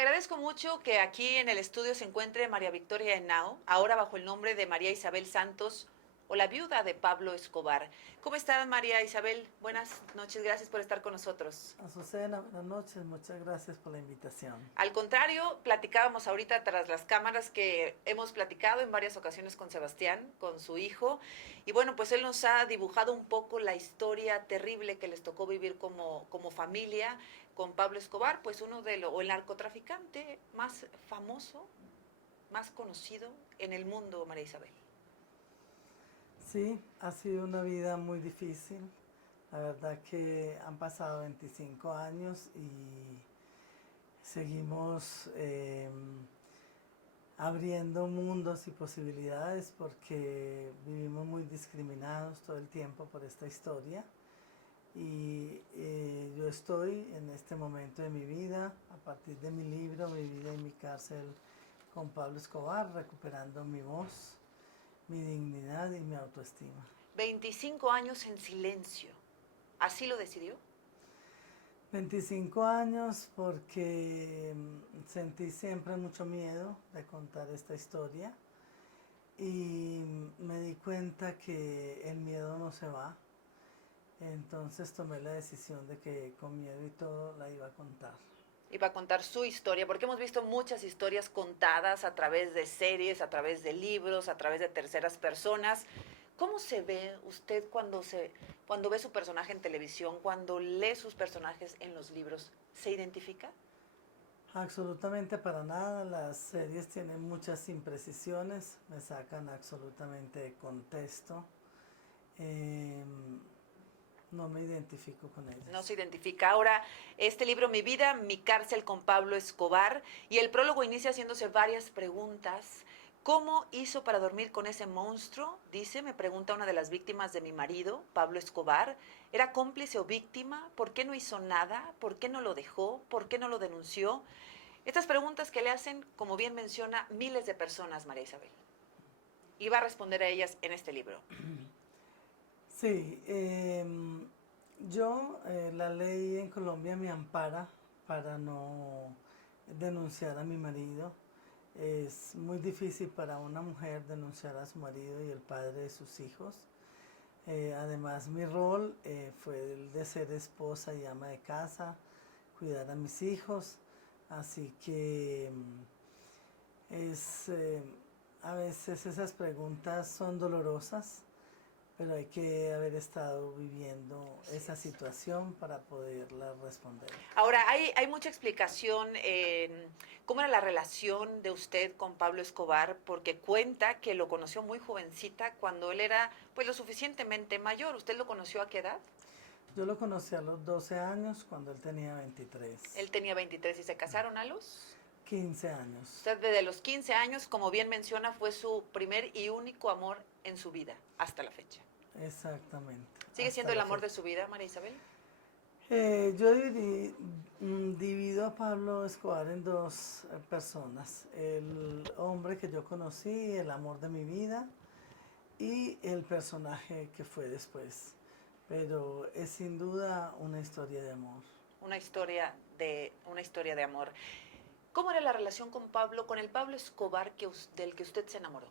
agradezco mucho que aquí en el estudio se encuentre María Victoria Henao, ahora bajo el nombre de María Isabel Santos o la viuda de Pablo Escobar. ¿Cómo está María Isabel? Buenas noches, gracias por estar con nosotros. Azucena, buenas noches, muchas gracias por la invitación. Al contrario, platicábamos ahorita tras las cámaras que hemos platicado en varias ocasiones con Sebastián, con su hijo, y bueno, pues él nos ha dibujado un poco la historia terrible que les tocó vivir como familia con Pablo Escobar, pues o el narcotraficante más famoso, más conocido en el mundo, María Isabel. Sí, ha sido una vida muy difícil. La verdad que han pasado 25 años y seguimos abriendo mundos y posibilidades porque vivimos muy discriminados todo el tiempo por esta historia. Y yo estoy en este momento de mi vida, a partir de mi libro, Mi vida en mi cárcel con Pablo Escobar, recuperando mi voz, mi dignidad y mi autoestima. 25 años en silencio. ¿Así lo decidió? 25 años porque sentí siempre mucho miedo de contar esta historia y me di cuenta que el miedo no se va. Entonces tomé la decisión de que con miedo y todo la iba a contar. Iba a contar su historia, porque hemos visto muchas historias contadas a través de series, a través de libros, a través de terceras personas. ¿Cómo se ve usted cuando ve su personaje en televisión, cuando lee sus personajes en los libros? ¿Se identifica? Absolutamente para nada, las series tienen muchas imprecisiones, me sacan absolutamente de contexto, eh, no me identifico con No ellas. se identifica. Ahora, este libro, Mi vida, mi cárcel con Pablo Escobar, y el prólogo inicia haciéndose varias preguntas. ¿Cómo hizo para dormir con ese monstruo? Dice, me pregunta una de las víctimas de mi marido, Pablo Escobar. ¿Era cómplice o víctima? ¿Por qué no hizo nada? ¿Por qué no lo dejó? ¿Por qué no lo denunció? Estas preguntas que le hacen, como bien menciona, miles de personas, María Isabel. Y va a responder a ellas en este libro. Sí, yo la ley en Colombia me ampara para no denunciar a mi marido. Es muy difícil para una mujer denunciar a su marido y el padre de sus hijos. Además, mi rol fue el de ser esposa y ama de casa, cuidar a mis hijos, así que es, a veces esas preguntas son dolorosas, pero hay que haber estado viviendo Así esa es. situación para poderla responder. Ahora, hay mucha explicación en cómo era la relación de usted con Pablo Escobar, porque cuenta que lo conoció muy jovencita cuando él era pues lo suficientemente mayor. ¿Usted lo conoció a qué edad? Yo lo conocí a los 12 años cuando él tenía 23, Él tenía 23 y se casaron a los... 15 años, Usted desde los 15 años, como bien menciona, fue su primer y único amor en su vida, hasta la fecha. exactamente, ¿Sigue siendo hasta el la amor de fecha. su vida, María Isabel? Yo divido a Pablo Escobar en dos personas. El hombre que yo conocí, el amor de mi vida, y el personaje que fue después. Pero es sin duda una historia de amor. Una historia de amor. ¿Cómo era la relación con Pablo, con el Pablo Escobar del que usted se enamoró?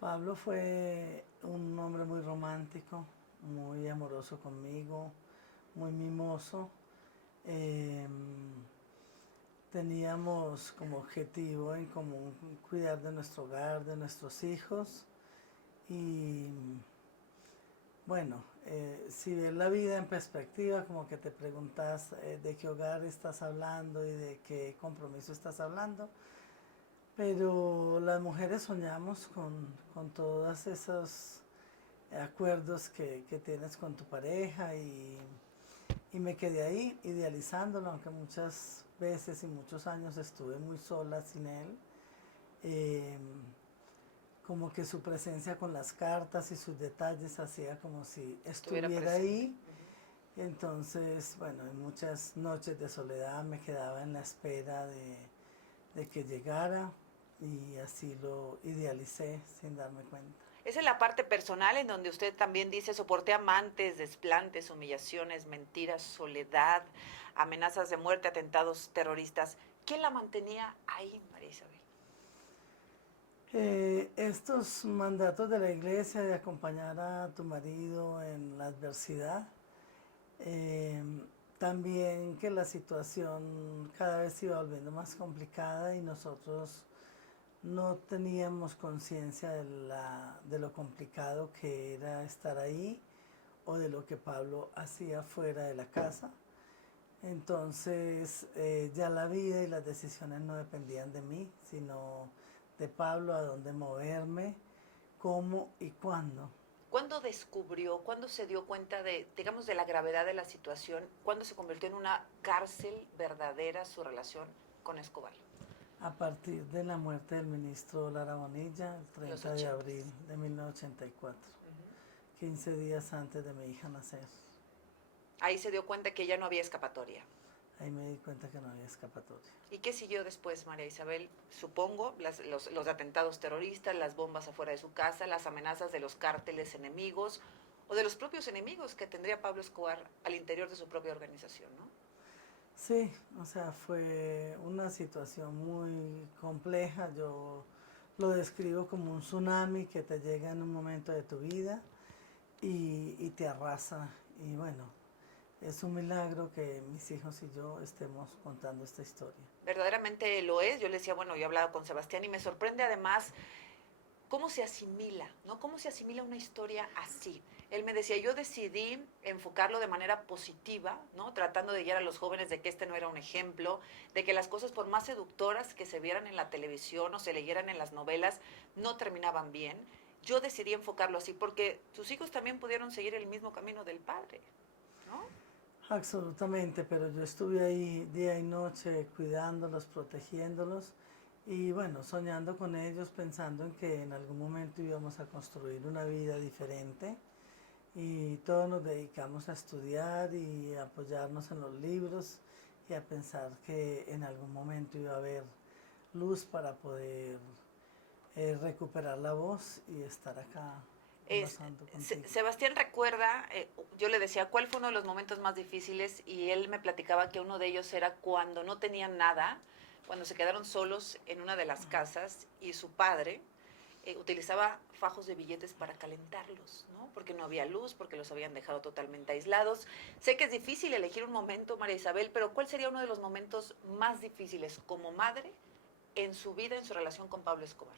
Pablo fue un hombre muy romántico, muy amoroso conmigo, muy mimoso. Eh, Teníamos como objetivo en común cuidar de nuestro hogar, de nuestros hijos. Y bueno, si ves la vida en perspectiva, como que te preguntas de qué hogar estás hablando y de qué compromiso estás hablando. Pero las mujeres soñamos con todos esos acuerdos que tienes con tu pareja y me quedé ahí idealizándolo, aunque muchas veces y muchos años estuve muy sola sin él. Eh, Como que su presencia con las cartas y sus detalles hacía como si Estuviera estuviera presente. ahí. Entonces, bueno, en muchas noches de soledad me quedaba en la espera de que llegara y así lo idealicé sin darme cuenta. Esa es la parte personal en donde usted también dice, soporté amantes, desplantes, humillaciones, mentiras, soledad, amenazas de muerte, atentados terroristas. ¿Quién la mantenía ahí, María Isabel? Estos mandatos de la iglesia de acompañar a tu marido en la adversidad, eh, también que la situación cada vez se iba volviendo más complicada y nosotros no teníamos conciencia de lo complicado que era estar ahí o de lo que Pablo hacía fuera de la casa. Entonces ya la vida y las decisiones no dependían de mí, sino de Pablo, a dónde moverme, cómo y cuándo. ¿Cuándo descubrió, cuándo se dio cuenta de, digamos, de la gravedad de la situación? ¿Cuándo se convirtió en una cárcel verdadera su relación con Escobar? A partir de la muerte del ministro Lara Bonilla, el Los 30 de 80s. abril de 1984, 15 días antes de mi hija nacer. Ahí se dio cuenta que ya no había escapatoria. Ahí me di cuenta que no había escapatoria. ¿Y qué siguió después, María Isabel? Supongo, los atentados terroristas, las bombas afuera de su casa, las amenazas de los cárteles enemigos o de los propios enemigos que tendría Pablo Escobar al interior de su propia organización, ¿no? Sí, o sea, fue una situación muy compleja. Yo lo describo como un tsunami que te llega en un momento de tu vida y te arrasa. Y bueno, es un milagro que mis hijos y yo estemos contando esta historia. Verdaderamente lo es. Yo le decía, bueno, yo he hablado con Sebastián y me sorprende además cómo se asimila, ¿no? ¿Cómo se asimila una historia así? Él me decía, yo decidí enfocarlo de manera positiva, ¿no? Tratando de guiar a los jóvenes de que este no era un ejemplo, de que las cosas por más seductoras que se vieran en la televisión o se leyeran en las novelas, no terminaban bien. Yo decidí enfocarlo así porque tus hijos también pudieron seguir el mismo camino del padre, ¿no? Absolutamente, pero yo estuve ahí día y noche cuidándolos, protegiéndolos y bueno, soñando con ellos, pensando en que en algún momento íbamos a construir una vida diferente y todos nos dedicamos a estudiar y a apoyarnos en los libros y a pensar que en algún momento iba a haber luz para poder recuperar la voz y estar acá conversando contigo. Sebastián recuerda, yo le decía, ¿cuál fue uno de los momentos más difíciles? Y él me platicaba que uno de ellos era cuando no tenían nada, cuando se quedaron solos en una de las casas y su padre utilizaba fajos de billetes para calentarlos, ¿no? Porque no había luz, porque los habían dejado totalmente aislados. Sé que es difícil elegir un momento, María Isabel, pero ¿cuál sería uno de los momentos más difíciles como madre en su vida, en su relación con Pablo Escobar?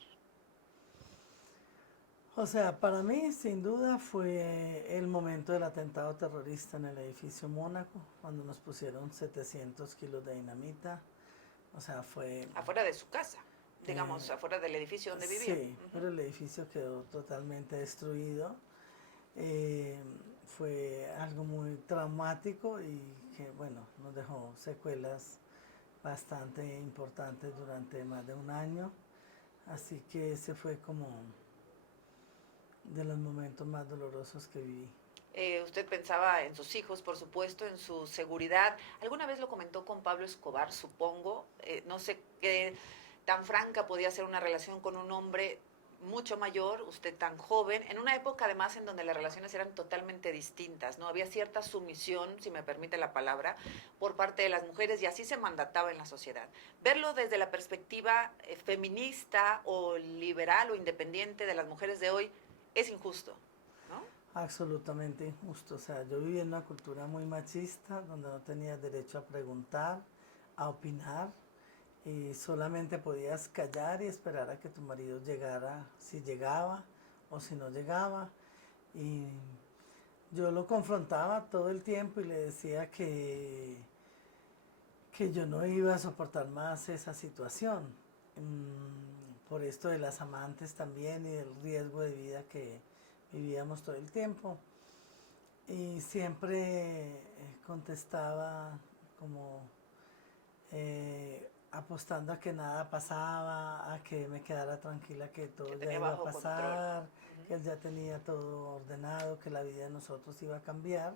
O sea, para mí sin duda fue el momento del atentado terrorista en el edificio Mónaco, cuando nos pusieron 700 kilos de dinamita. O sea, fue... Afuera de su casa, digamos, afuera del edificio donde vivía. Sí, pero el edificio quedó totalmente destruido. Eh, Fue algo muy traumático y que, bueno, nos dejó secuelas bastante importantes durante más de un año. Así que ese fue como de los momentos más dolorosos que viví. Usted pensaba en sus hijos, por supuesto, en su seguridad. ¿Alguna vez lo comentó con Pablo Escobar, supongo? No sé qué tan franca podía ser una relación con un hombre mucho mayor, usted tan joven, en una época además en donde las relaciones eran totalmente distintas, ¿no? Había cierta sumisión, si me permite la palabra, por parte de las mujeres y así se mandataba en la sociedad. Verlo desde la perspectiva feminista o liberal o independiente de las mujeres de hoy es injusto, ¿no? Absolutamente injusto. O sea, yo viví en una cultura muy machista donde no tenías derecho a preguntar, a opinar y solamente podías callar y esperar a que tu marido llegara, si llegaba o si no llegaba. Y yo lo confrontaba todo el tiempo y le decía que yo no iba a soportar más esa situación. Por esto de las amantes también y del riesgo de vida que vivíamos todo el tiempo. Y siempre contestaba como apostando a que nada pasaba, a que me quedara tranquila que todo Que ya tenía iba a bajo pasar, control. que él ya tenía todo ordenado, que la vida de nosotros iba a cambiar.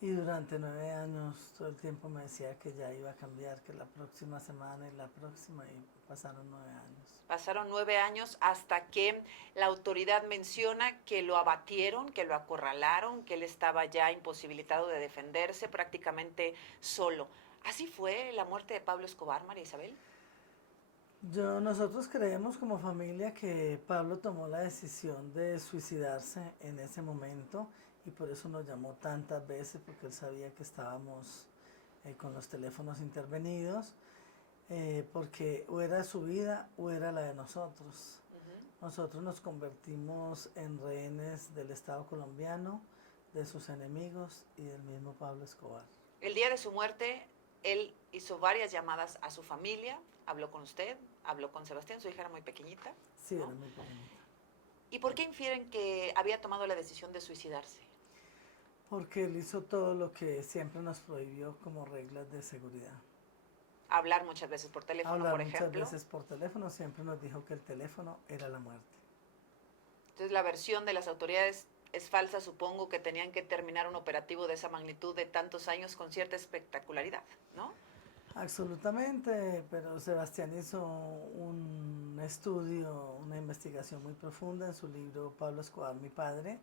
Y durante 9 años todo el tiempo me decía que ya iba a cambiar, que la próxima semana y la próxima, y pasaron 9 años. Pasaron 9 años hasta que la autoridad menciona que lo abatieron, que lo acorralaron, que él estaba ya imposibilitado de defenderse, prácticamente solo. ¿Así fue la muerte de Pablo Escobar, María Isabel? Nosotros creemos como familia que Pablo tomó la decisión de suicidarse en ese momento y por eso nos llamó tantas veces, porque él sabía que estábamos con los teléfonos intervenidos, porque o era su vida o era la de nosotros. Nosotros nos convertimos en rehenes del Estado colombiano, de sus enemigos y del mismo Pablo Escobar. El día de su muerte, él hizo varias llamadas a su familia, habló con usted, habló con Sebastián, su hija era muy pequeñita. Sí, ¿no? era muy pequeñita. ¿Y por qué infieren que había tomado la decisión de suicidarse? Porque él hizo todo lo que siempre nos prohibió como reglas de seguridad. Hablar muchas veces por teléfono, Hablar por muchas ejemplo. veces por teléfono, siempre nos dijo que el teléfono era la muerte. Entonces la versión de las autoridades es falsa, supongo que tenían que terminar un operativo de esa magnitud de tantos años con cierta espectacularidad, ¿no? Absolutamente, pero Sebastián hizo un estudio, una investigación muy profunda en su libro Pablo Escobar, mi padre,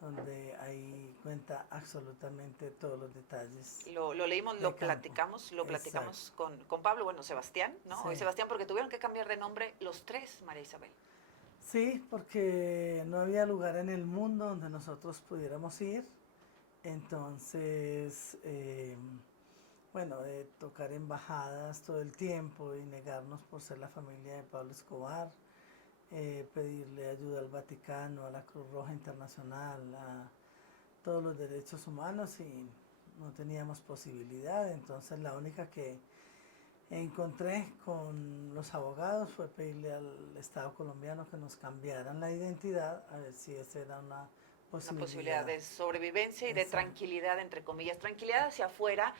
donde ahí cuenta absolutamente todos los detalles Lo leímos, de campo. Lo Exacto. platicamos con Pablo, bueno, Sebastián, ¿no? Sí. Hoy Sebastián, porque tuvieron que cambiar de nombre los tres, María Isabel. Sí, porque no había lugar en el mundo donde nosotros pudiéramos ir. Entonces, bueno, de tocar embajadas todo el tiempo y negarnos por ser la familia de Pablo Escobar, pedirle ayuda al Vaticano, a la Cruz Roja Internacional, a todos los derechos humanos y no teníamos posibilidad. Entonces la única que encontré con los abogados fue pedirle al Estado colombiano que nos cambiaran la identidad, a ver si esa era una Una posibilidad. posibilidad de sobrevivencia y de Exacto. tranquilidad, entre comillas, tranquilidad hacia afuera.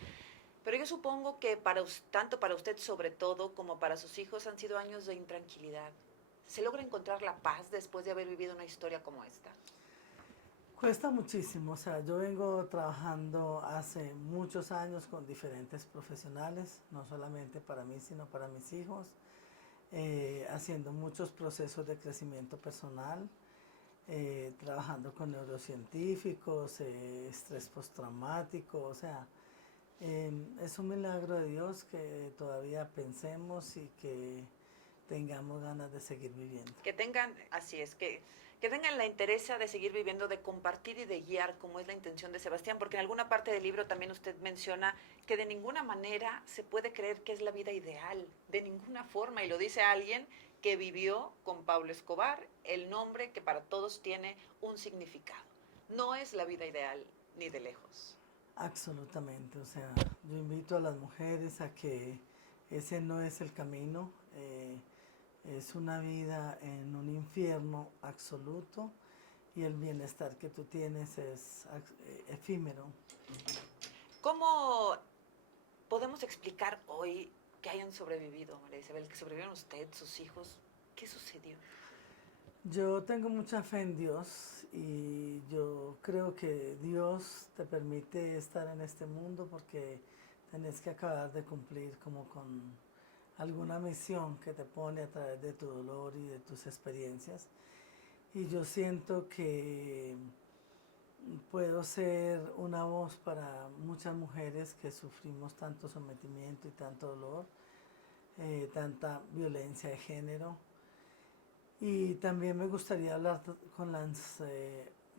Pero yo supongo que tanto para usted sobre todo como para sus hijos han sido años de intranquilidad. ¿Se logra encontrar la paz después de haber vivido una historia como esta? Cuesta muchísimo, o sea, yo vengo trabajando hace muchos años con diferentes profesionales, no solamente para mí, sino para mis hijos, haciendo muchos procesos de crecimiento personal, trabajando con neurocientíficos, estrés postraumático, o sea, es un milagro de Dios que todavía pensemos y que tengamos ganas de seguir viviendo. Que tengan, así es, que tengan la interés de seguir viviendo, de compartir y de guiar, como es la intención de Sebastián, porque en alguna parte del libro también usted menciona que de ninguna manera se puede creer que es la vida ideal, de ninguna forma, y lo dice alguien que vivió con Pablo Escobar, el nombre que para todos tiene un significado. No es la vida ideal, ni de lejos. Absolutamente, o sea, yo invito a las mujeres a que ese no es el camino, es una vida en un infierno absoluto y el bienestar que tú tienes es efímero. ¿Cómo podemos explicar hoy que hayan sobrevivido, María Isabel, que sobrevivieron usted, sus hijos? ¿Qué sucedió? Yo tengo mucha fe en Dios y yo creo que Dios te permite estar en este mundo porque tenés que acabar de cumplir como con alguna misión que te pone a través de tu dolor y de tus experiencias. Y yo siento que puedo ser una voz para muchas mujeres que sufrimos tanto sometimiento y tanto dolor, tanta violencia de género. Y también me gustaría hablar con las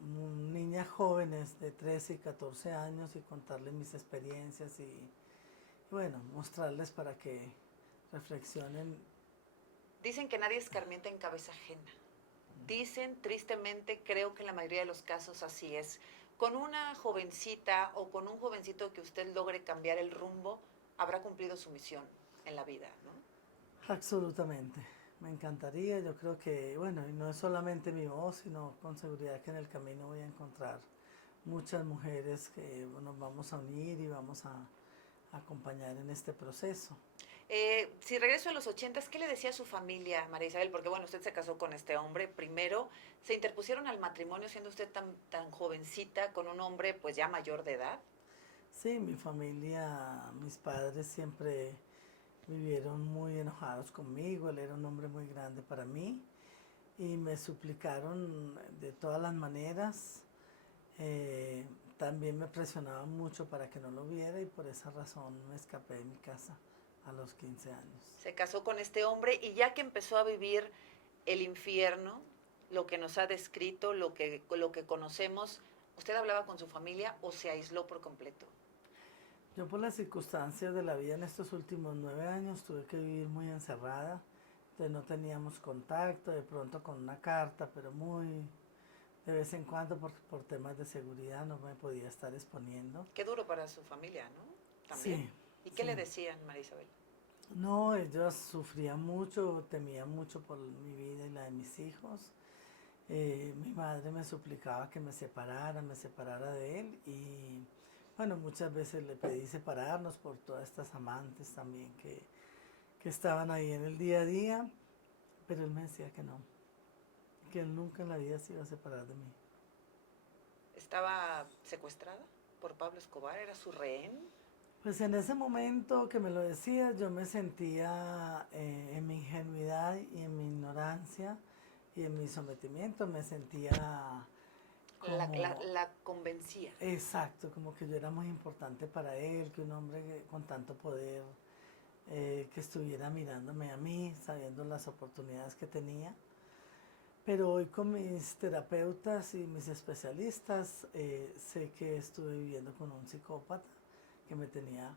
niñas jóvenes de 13 y 14 años y contarles mis experiencias y bueno, mostrarles para que reflexionen. Dicen que nadie escarmienta en cabeza ajena. Dicen, tristemente, creo que en la mayoría de los casos así es. Con una jovencita o con un jovencito que usted logre cambiar el rumbo, habrá cumplido su misión en la vida, ¿no? Absolutamente. Me encantaría, yo creo que, bueno, y no es solamente mi voz, sino con seguridad que en el camino voy a encontrar muchas mujeres que nos vamos a unir y vamos a acompañar en este proceso. Si regreso a los 80, ¿qué le decía a su familia, María Isabel? Porque bueno, usted se casó con este hombre. Primero, se interpusieron al matrimonio siendo usted tan jovencita con un hombre pues ya mayor de edad. Sí, mi familia, mis padres siempre vivieron muy enojados conmigo, él era un hombre muy grande para mí y me suplicaron de todas las maneras. eh, También me presionaban mucho para que no lo viera y por esa razón me escapé de mi casa a los 15 años. Se casó con este hombre y ya que empezó a vivir el infierno, lo que nos ha descrito, lo que conocemos, ¿usted hablaba con su familia o se aisló por completo? Yo por las circunstancias de la vida en estos últimos 9 años tuve que vivir muy encerrada, entonces no teníamos contacto, de pronto con una carta, pero muy de vez en cuando por temas de seguridad no me podía estar exponiendo. Qué duro para su familia, ¿no? También. Sí, ¿Y qué le sí. decían, María Isabel? No, ellos sufrían mucho, temían mucho por mi vida y la de mis hijos. Mi madre me suplicaba que me separara de él y bueno, muchas veces le pedí separarnos por todas estas amantes también que estaban ahí en el día a día, pero él me decía que él nunca en la vida se iba a separar de mí. ¿Estaba secuestrada por Pablo Escobar? ¿Era su rehén? Pues en ese momento que me lo decía, yo me sentía en mi ingenuidad y en mi ignorancia y en mi sometimiento, me sentía como, La convencía. exacto, como que yo era muy importante para él, que un hombre con tanto poder que estuviera mirándome a mí, sabiendo las oportunidades que tenía. Pero hoy con mis terapeutas y mis especialistas sé que estuve viviendo con un psicópata que me tenía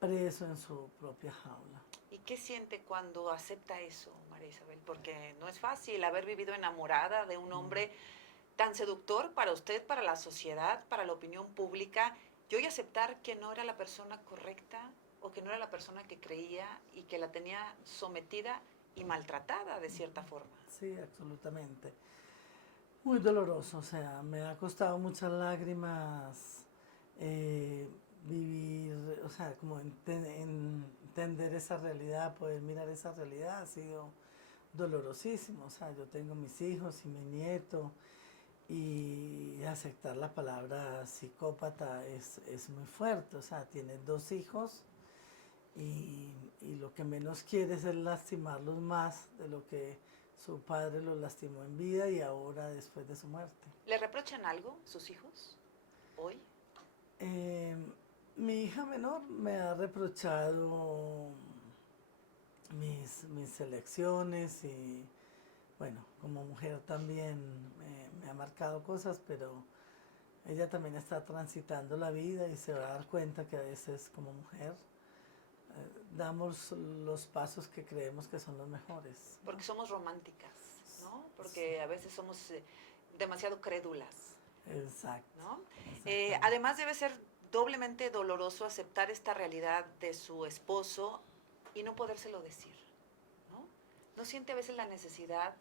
preso en su propia jaula. ¿Y qué siente cuando acepta eso, María Isabel? Porque no es fácil haber vivido enamorada de un Mm. hombre tan seductor para usted, para la sociedad, para la opinión pública, y hoy aceptar que no era la persona correcta o que no era la persona que creía y que la tenía sometida y maltratada de cierta forma. Sí, absolutamente. Muy doloroso, o sea, me ha costado muchas lágrimas eh, vivir, o sea, como entender esa realidad, poder mirar esa realidad ha sido dolorosísimo. O sea, yo tengo mis hijos y mi nieto y aceptar la palabra psicópata es muy fuerte. O sea, tiene 2 hijos y lo que menos quiere es lastimarlos más de lo que su padre los lastimó en vida y ahora después de su muerte. ¿Le reprochan algo sus hijos hoy? Eh, Mi hija menor me ha reprochado mis elecciones y bueno, como mujer también me ha marcado cosas, pero ella también está transitando la vida y se va a dar cuenta que a veces como mujer damos los pasos que creemos que son los mejores, ¿no? Porque somos románticas, ¿no? Sí, Porque a veces somos demasiado crédulas, exacto, ¿no? exactamente. Además debe ser doblemente doloroso aceptar esta realidad de su esposo y no podérselo decir, ¿no? ¿No siente a veces la necesidad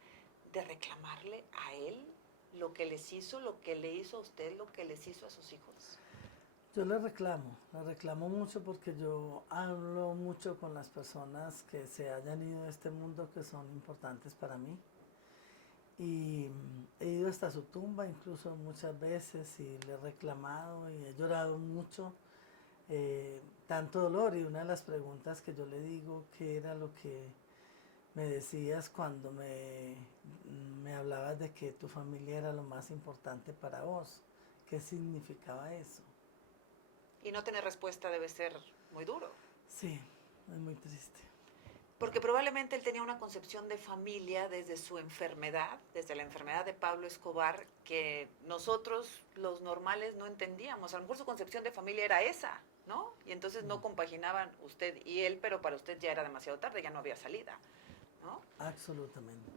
de reclamarle a él lo que les hizo, lo que le hizo a usted, lo que les hizo a sus hijos? Yo le reclamo mucho porque yo hablo mucho con las personas que se hayan ido de este mundo que son importantes para mí. Y he ido hasta su tumba incluso muchas veces y le he reclamado y he llorado mucho, tanto dolor. Y una de las preguntas que yo le digo, ¿qué era lo que me decías cuando me hablabas de que tu familia era lo más importante para vos? ¿Qué significaba eso? Y no tener respuesta debe ser muy duro. Sí, es muy triste. Porque probablemente él tenía una concepción de familia desde su enfermedad, desde la enfermedad de Pablo Escobar, que nosotros, los normales, no entendíamos. A lo mejor su concepción de familia era esa, ¿no? Y entonces no compaginaban usted y él, pero para usted ya era demasiado tarde, ya no había salida, ¿no? Absolutamente.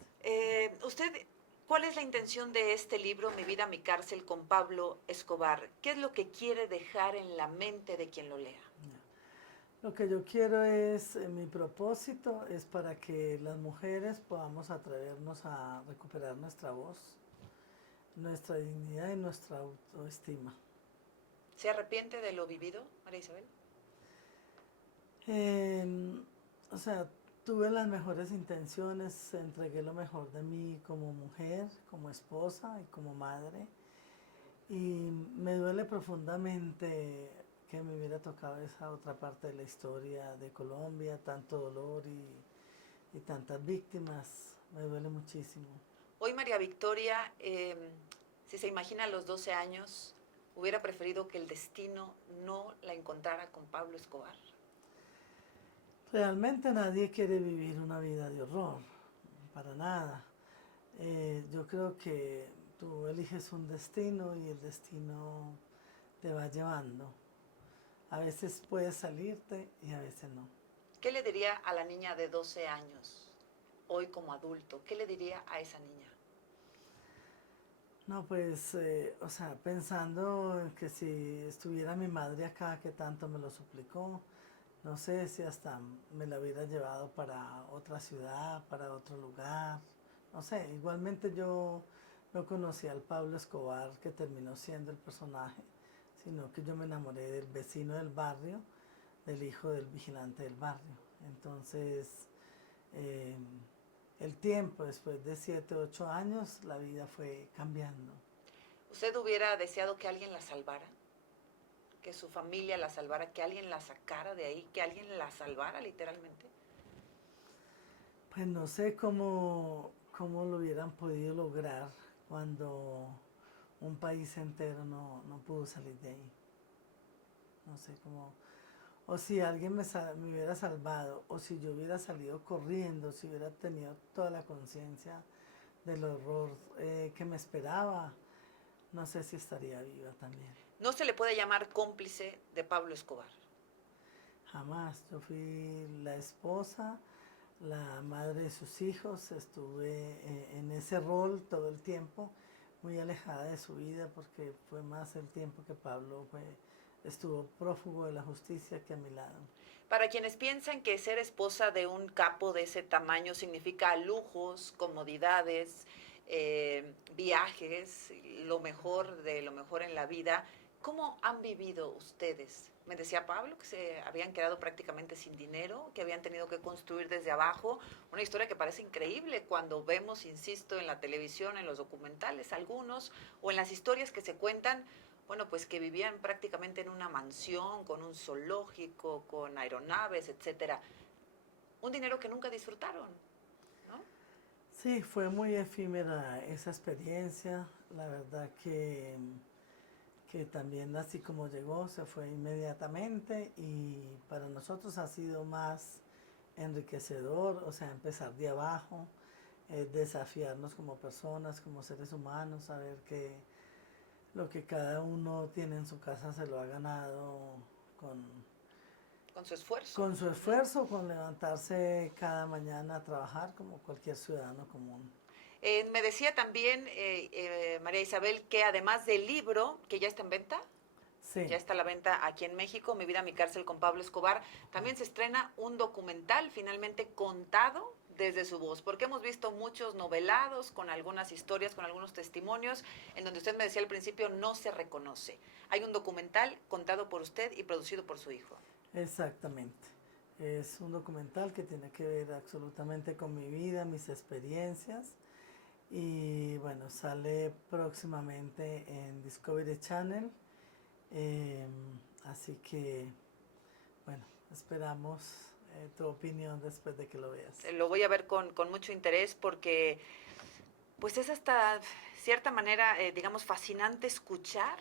Usted, ¿cuál es la intención de este libro, Mi vida, mi cárcel, con Pablo Escobar? ¿Qué es lo que quiere dejar en la mente de quien lo lea? Ya. Lo que yo quiero es, mi propósito es para que las mujeres podamos atrevernos a recuperar nuestra voz, nuestra dignidad y nuestra autoestima. ¿Se arrepiente de lo vivido, María Isabel? Eh, o sea, tuve las mejores intenciones, entregué lo mejor de mí como mujer, como esposa y como madre. Y me duele profundamente que me hubiera tocado esa otra parte de la historia de Colombia, tanto dolor y tantas víctimas. Me duele muchísimo. Hoy María Victoria, si se imagina a los 12 años, hubiera preferido que el destino no la encontrara con Pablo Escobar. Realmente nadie quiere vivir una vida de horror, para nada. Yo creo que tú eliges un destino y el destino te va llevando. A veces puedes salirte y a veces no. ¿Qué le diría a la niña de 12 años, hoy como adulto? ¿Qué le diría a esa niña? No, pues, o sea, pensando en que si estuviera mi madre acá, que tanto me lo suplicó, no sé si hasta me la hubiera llevado para otra ciudad, para otro lugar. No sé, igualmente yo no conocí al Pablo Escobar que terminó siendo el personaje, sino que yo me enamoré del vecino del barrio, del hijo del vigilante del barrio. Entonces, eh, el tiempo, después de 7, 8 años, la vida fue cambiando. ¿Usted hubiera deseado que alguien la salvara? Que su familia la salvara, que alguien la sacara de ahí, que alguien la salvara literalmente. Pues no sé cómo lo hubieran podido lograr cuando un país entero no pudo salir de ahí. No sé cómo. O si alguien me hubiera salvado, o si yo hubiera salido corriendo, si hubiera tenido toda la conciencia del horror que me esperaba, no sé si estaría viva también. No se le puede llamar cómplice de Pablo Escobar. Jamás. Yo fui la esposa, la madre de sus hijos, estuve en ese rol todo el tiempo, muy alejada de su vida porque fue más el tiempo que estuvo prófugo de la justicia que a mi lado. Para quienes piensan que ser esposa de un capo de ese tamaño significa lujos, comodidades, viajes, lo mejor de lo mejor en la vida, ¿cómo han vivido ustedes? Me decía Pablo que se habían quedado prácticamente sin dinero, que habían tenido que construir desde abajo, una historia que parece increíble cuando vemos, insisto, en la televisión, en los documentales algunos, o en las historias que se cuentan, bueno, pues que vivían prácticamente en una mansión, con un zoológico, con aeronaves, etcétera. Un dinero que nunca disfrutaron, ¿no? Sí, fue muy efímera esa experiencia, la verdad que también así como llegó se fue inmediatamente y para nosotros ha sido más enriquecedor, o sea, empezar de abajo, desafiarnos como personas, como seres humanos, saber que lo que cada uno tiene en su casa se lo ha ganado con, Con su esfuerzo. con su esfuerzo, con levantarse cada mañana a trabajar como cualquier ciudadano común. Me decía también María Isabel que además del libro, que ya está en venta, Sí, ya está a la venta aquí en México, Mi vida, mi cárcel con Pablo Escobar, también se estrena un documental finalmente contado desde su voz, porque hemos visto muchos novelados con algunas historias, con algunos testimonios, en donde usted me decía al principio no se reconoce. Hay un documental contado por usted y producido por su hijo. exactamente. Es un documental que tiene que ver absolutamente con mi vida, mis experiencias. Y bueno, sale próximamente en Discovery Channel. eh, Así que, bueno, esperamos tu opinión después de que lo veas. Lo voy a ver con mucho interés porque pues es hasta cierta manera, digamos, fascinante escuchar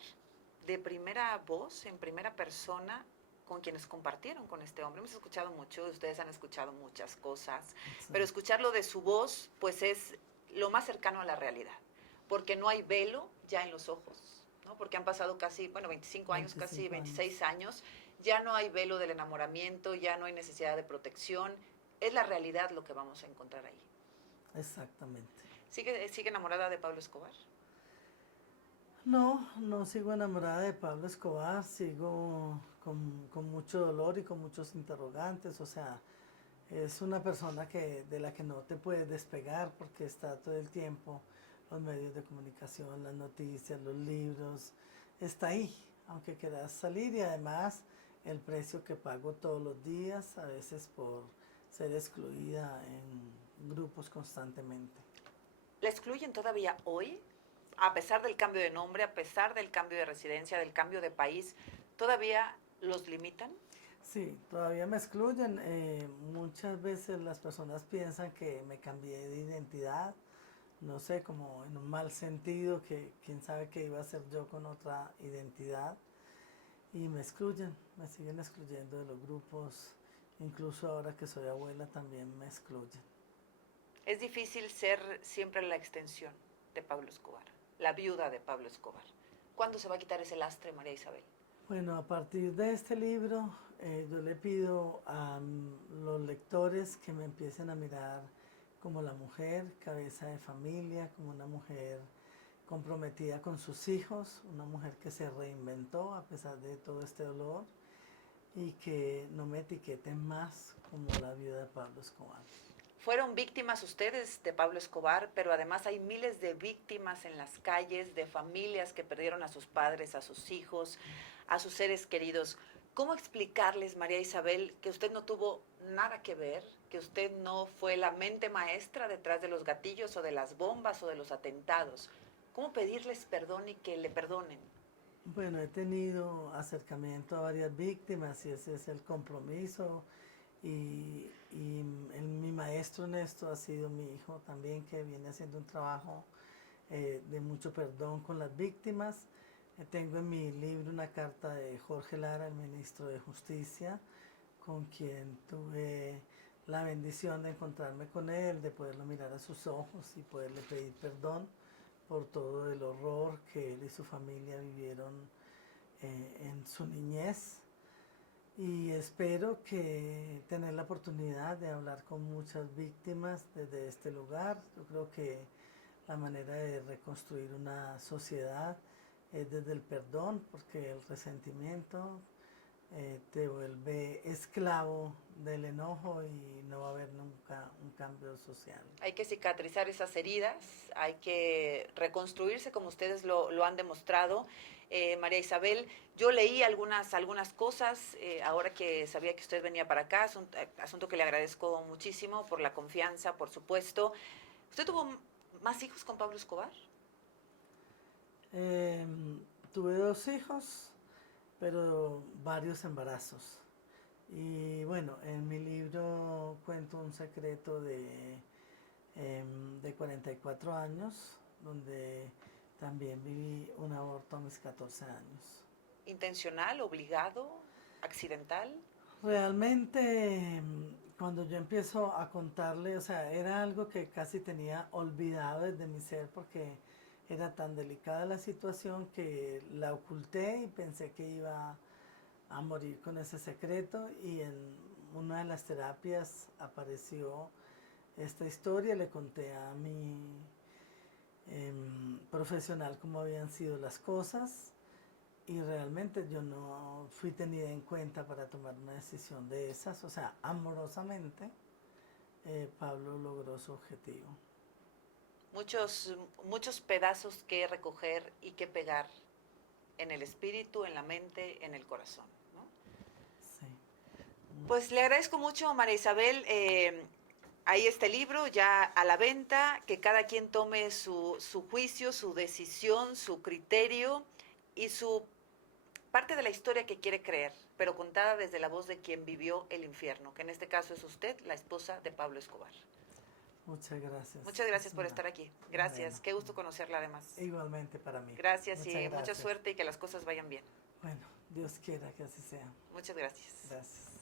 de primera voz, en primera persona, con quienes compartieron con este hombre. Hemos escuchado mucho, ustedes han escuchado muchas cosas, Sí, pero escucharlo de su voz, pues es lo más cercano a la realidad, porque no hay velo ya en los ojos, ¿no? Porque han pasado casi, bueno, 25 años, casi 25 años. 26 años, ya no hay velo del enamoramiento, ya no hay necesidad de protección, es la realidad lo que vamos a encontrar ahí. Exactamente. ¿Sigue enamorada de Pablo Escobar? No, no sigo enamorada de Pablo Escobar, sigo con mucho dolor y con muchos interrogantes, o sea, es una persona de la que no te puedes despegar porque está todo el tiempo, los medios de comunicación, las noticias, los libros, está ahí, aunque quieras salir y además el precio que pago todos los días, a veces por ser excluida en grupos constantemente. ¿La excluyen todavía hoy? A pesar del cambio de nombre, a pesar del cambio de residencia, del cambio de país, ¿todavía los limitan? Sí, todavía me excluyen. Muchas veces las personas piensan que me cambié de identidad, no sé, como en un mal sentido, que quién sabe qué iba a hacer yo con otra identidad. Y me excluyen, me siguen excluyendo de los grupos. Incluso ahora que soy abuela también me excluyen. Es difícil ser siempre la extensión de Pablo Escobar, la viuda de Pablo Escobar. ¿Cuándo se va a quitar ese lastre, María Isabel? Bueno, a partir de este libro, yo le pido a los lectores que me empiecen a mirar como la mujer, cabeza de familia, como una mujer comprometida con sus hijos, una mujer que se reinventó a pesar de todo este dolor y que no me etiqueten más como la viuda de Pablo Escobar. Fueron víctimas ustedes de Pablo Escobar, pero además hay miles de víctimas en las calles, de familias que perdieron a sus padres, a sus hijos, a sus seres queridos. ¿Cómo explicarles, María Isabel, que usted no tuvo nada que ver, que usted no fue la mente maestra detrás de los gatillos o de las bombas o de los atentados? ¿Cómo pedirles perdón y que le perdonen? Bueno, he tenido acercamiento a varias víctimas y ese es el compromiso. Mi maestro en esto ha sido mi hijo también, que viene haciendo un trabajo de mucho perdón con las víctimas. Tengo en mi libro una carta de Jorge Lara, el ministro de Justicia, con quien tuve la bendición de encontrarme con él, de poderlo mirar a sus ojos y poderle pedir perdón por todo el horror que él y su familia vivieron en su niñez. Y espero que tener la oportunidad de hablar con muchas víctimas desde este lugar. Yo creo que la manera de reconstruir una sociedad es desde el perdón, porque el resentimiento te vuelve esclavo del enojo y no va a haber nunca un cambio social. Hay que cicatrizar esas heridas, hay que reconstruirse como ustedes lo han demostrado. María Isabel, yo leí algunas cosas, ahora que sabía que usted venía para acá, asunto que le agradezco muchísimo por la confianza, por supuesto. ¿Usted tuvo más hijos con Pablo Escobar? Eh, Tuve 2 hijos, pero varios embarazos. Y bueno, en mi libro cuento un secreto de 44 años, donde también viví un aborto a mis 14 años. ¿Intencional, obligado, accidental? Realmente, cuando yo empiezo a contarle, o sea, era algo que casi tenía olvidado desde mi ser porque era tan delicada la situación que la oculté y pensé que iba a morir con ese secreto, y en una de las terapias apareció esta historia. Le conté a mi profesional cómo habían sido las cosas y realmente yo no fui tenida en cuenta para tomar una decisión de esas. O sea, amorosamente Pablo logró su objetivo. Muchos pedazos que recoger y que pegar en el espíritu, en la mente, en el corazón, ¿no? Sí. Pues le agradezco mucho, María Isabel. Ahí está el libro ya a la venta, que cada quien tome su juicio, su decisión, su criterio y su parte de la historia que quiere creer, pero contada desde la voz de quien vivió el infierno, que en este caso es usted, la esposa de Pablo Escobar. Muchas gracias. Muchas gracias por estar aquí. Gracias. Bueno, Qué gusto conocerla además. igualmente para mí. Gracias Muchas y mucha gracias. suerte y que las cosas vayan bien. Bueno, Dios quiera que así sea. Muchas gracias. Gracias.